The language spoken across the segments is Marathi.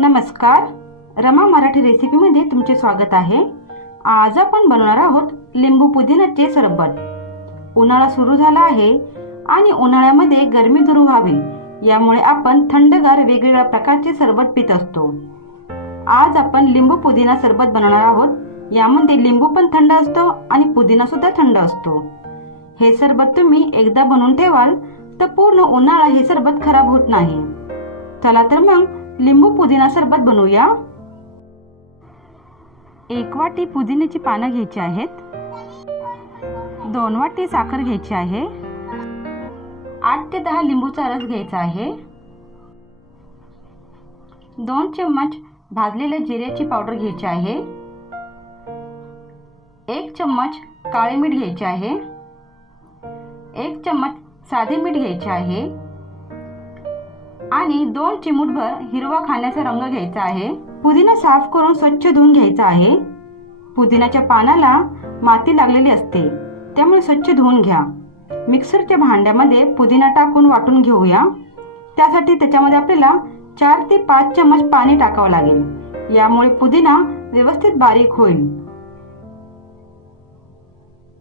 नमस्कार. रमा मराठी रेसिपीमध्ये तुमचे स्वागत आहे. आज आपण बनवणार आहोत लिंबू पुदिन्याचे सरबत. उन्हाळा सुरू झाला आहे आणि उन्हाळ्यामध्ये गरमी दूर व्हावी यामुळे आपण थंडगार वेगवेगळ्या प्रकारचे सरबत पित असतो. आज आपण लिंबू पुदिना सरबत बनवणार आहोत. यामध्ये लिंबू पण थंड असतो आणि पुदिना सुद्धा थंड असतो. हे सरबत तुम्ही एकदा बनवून ठेवाल तर पूर्ण उन्हाळा हे सरबत खराब होत नाही. चला तर मग लिंबू पुदिना सरबत बनवूया. एक वाटी पुदिन्याची पानं घ्यायची आहेत. दोन वाटी साखर घ्यायची आहे. आठ ते दहा लिंबूचा रस घ्यायचा आहे. दोन चम्मच भाजलेल्या जिऱ्याची पावडर घ्यायची आहे. एक चम्मच काळे मीठ घ्यायचे आहे. एक चम्मच साधे मीठ घ्यायचे आहे. आणि दोन चिमूटभर हिरवा खाण्याचा रंग घ्यायचा आहे. पुदिना साफ करून स्वच्छ धुवून घ्यायचा आहे. पुदिनाच्या पानाला माती लागलेली असते. त्यामुळे स्वच्छ धुवून घ्या. मिक्सरच्या भांड्यामध्ये पुदिना टाकून वाटून घेऊया. त्यासाठी त्याच्यामध्ये आपल्याला चार ते पाच चम्मच पाणी टाकावं लागेल. यामुळे पुदिना व्यवस्थित बारीक होईल.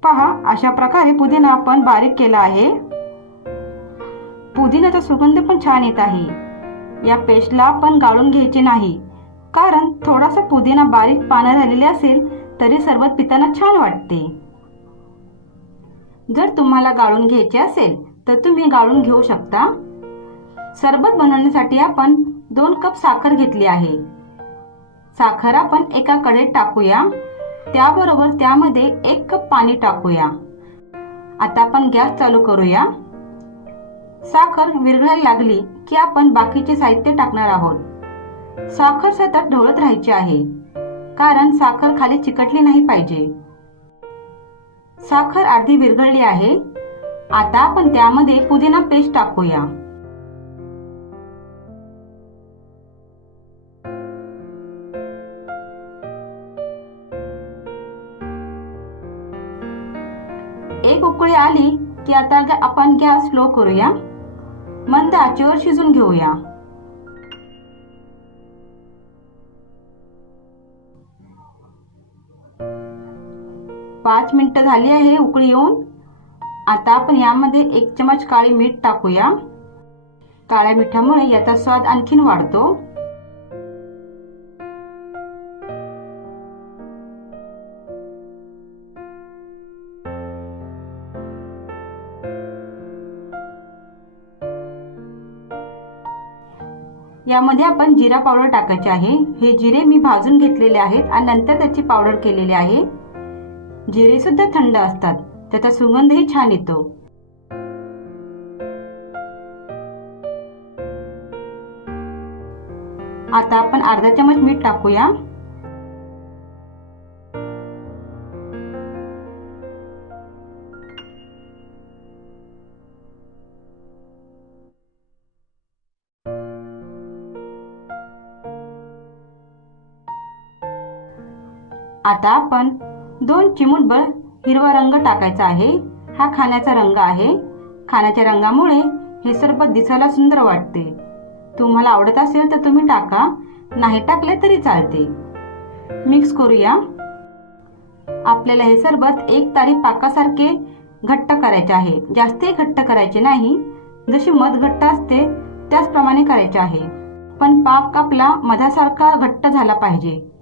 पहा अशा प्रकारे पुदिना आपण बारीक केला आहे. पुदिन्याचा सुगंध पण छान येत आहे. या पेस्टला पण गाळून घ्यायचे नाही. कारण थोडासा पुदिना बारीक पानं झालेले असेल तरी सरबत पिताना छान वाटते. जर तुम्हाला गाळून घ्यायचे असेल तर तुम्ही गाळून घेऊ शकता. सरबत बनवण्यासाठी आपण दोन कप साखर घेतली आहे. साखर आपण एका कडेत टाकूया. त्याबरोबर त्यामध्ये एक कप पाणी टाकूया. आता आपण गॅस चालू करूया. साखर विरघळायला लागली की आपण बाकीचे साहित्य टाकणार आहोत. साखर सतत ढवळत राहायची आहे. कारण साखर खाली चिकटली नाही पाहिजे. साखर अर्धी विरघळली आहे. आता आपण त्यामध्ये पुदिना पेस्ट टाकूया. एक उकळी आली की आता आपण गॅस स्लो करूया? मंद आचेवर शिजून घेऊया. पाच मिनिटं झाली आहे उकळी येऊन. आता आपण यामध्ये एक चमच काळी मीठ टाकूया. काळ्या मिठामुळे याचा स्वाद आणखीन वाढतो. यामध्ये आपण जिरा पावडर टाकायचे आहे. हे जिरे मी भाजून घेतलेले आहेत आणि नंतर त्याची पावडर केलेली आहे. जिरे सुद्धा थंड असतात. त्याचा सुगंधही छान येतो. आता आपण अर्धा चमच मीठ टाकूया. आता आपण दोन चिमुटभर हिरवा रंग टाकायचा आहे. हा खाण्याचा रंग आहे. खाण्याच्या रंगामुळे हे सरबत दिसायला सुंदर वाटते. तुम्हाला आवडत असेल तर तुम्ही टाका. नाही टाकले तरी चालते. मिक्स करूया. आपल्याला हे सरबत एक तारी पाकासारखे घट्ट करायचे आहे. जास्तही घट्ट करायचे नाही. जशी मध घट्ट असते त्याचप्रमाणे करायचे आहे. पण पाक आपला मधासारखा घट्ट झाला पाहिजे.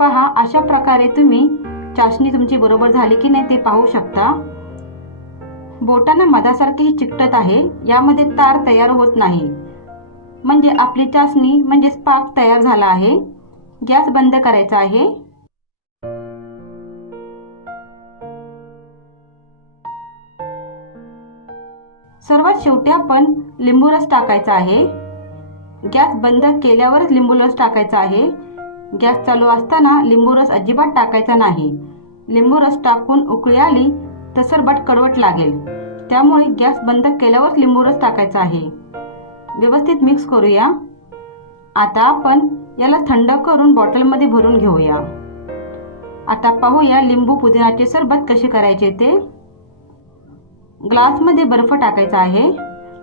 पहा अशा प्रकारे तुम्ही चाशणी तुमची बरोबर झाली की नाही ते पाहू शकता. बोटांना मधासारखेही चिकटत आहे यामध्ये तार तयार होत नाही. म्हणजे आपली चाचणी म्हणजेच पाक तयार झाला आहे. गॅस बंद करायचा आहे. सर्वात शेवटी आपण लिंबू रस टाकायचा आहे. गॅस बंद केल्यावरच लिंबू रस टाकायचा आहे. गॅस चालू असताना लिंबू रस अजिबात टाकायचा नाही. लिंबू रस टाकून उकळी आली तर सरबट कडवट लागेल. त्यामुळे गॅस बंद केल्यावरच लिंबू रस टाकायचा आहे. व्यवस्थित मिक्स करूया. आता आपण याला थंड करून बॉटलमध्ये भरून घेऊया. आता पाहूया लिंबू पुदिनाचे सरबत कसे करायचे ते. ग्लासमध्ये बर्फ टाकायचा आहे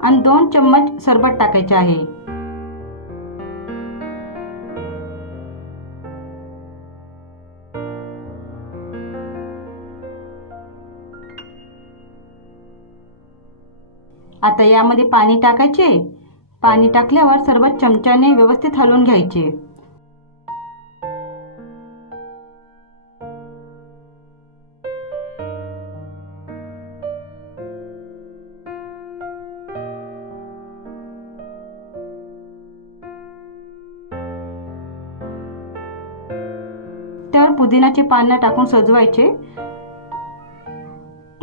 आणि दोन चम्मच सरबत टाकायचे आहे. आता यामध्ये पाणी टाकायचे. पाणी टाकल्यावर सर्व चमच्याने व्यवस्थित हलवून घ्यायचे. त्यावर पुदिनाची पानं टाकून सजवायचे.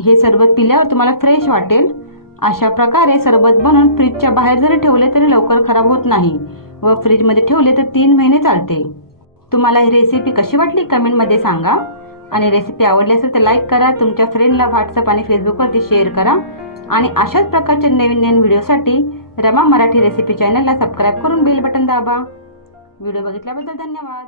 हे सरबत पिल्यावर तुम्हाला फ्रेश वाटेल. अशा प्रकारे सरबत बनवून फ्रीजच्या बाहेर जरी ठेवले तरी लवकर खराब होत नाही व फ्रीजमध्ये ठेवले तर तीन महिने चालते. तुम्हाला ही रेसिपी कशी वाटली कमेंटमध्ये सांगा. आणि रेसिपी आवडली असेल तर लाईक करा तुमच्या फ्रेंडला व्हॉट्सअप आणि फेसबुकवरती शेअर करा. आणि अशाच प्रकारच्या नवीन नवीन व्हिडिओसाठी रमा मराठी रेसिपी चॅनलला सबस्क्राईब करून बेल बटन दाबा. व्हिडिओ बघितल्याबद्दल धन्यवाद.